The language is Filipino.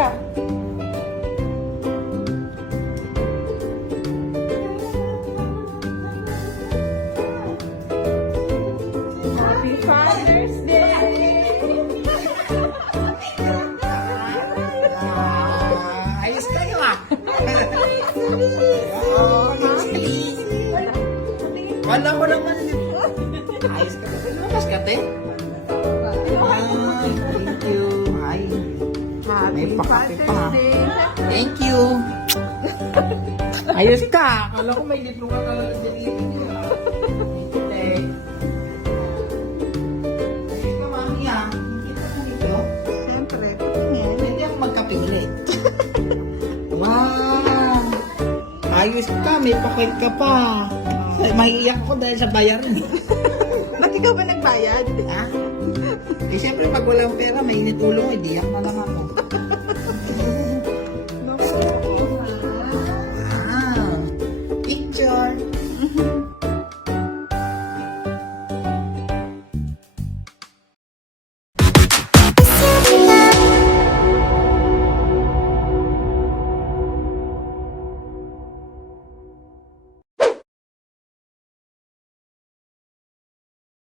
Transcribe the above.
ka. Happy Father's Day! Ayos kayo ah. Wala ko naman. Ayos ka. Lumabas ka, te. Ay, thank you. Ay, may pakape pa. Thank you. Ayos ka. Akala ko may libro ka talaga delivery niya. Thank you, te. Ayos ka, mami ah. Kita mo dito. Siyempre, patingin. Hindi ako magkapili. Wow! Ayos ka, may pakit ka pa. Ay, maiiyak ko dahil sa bayaran. Ba't ikaw ba nagbayad? Ha? Eh, siyempre, pag walang pera, mainit ulo mo, idiyak na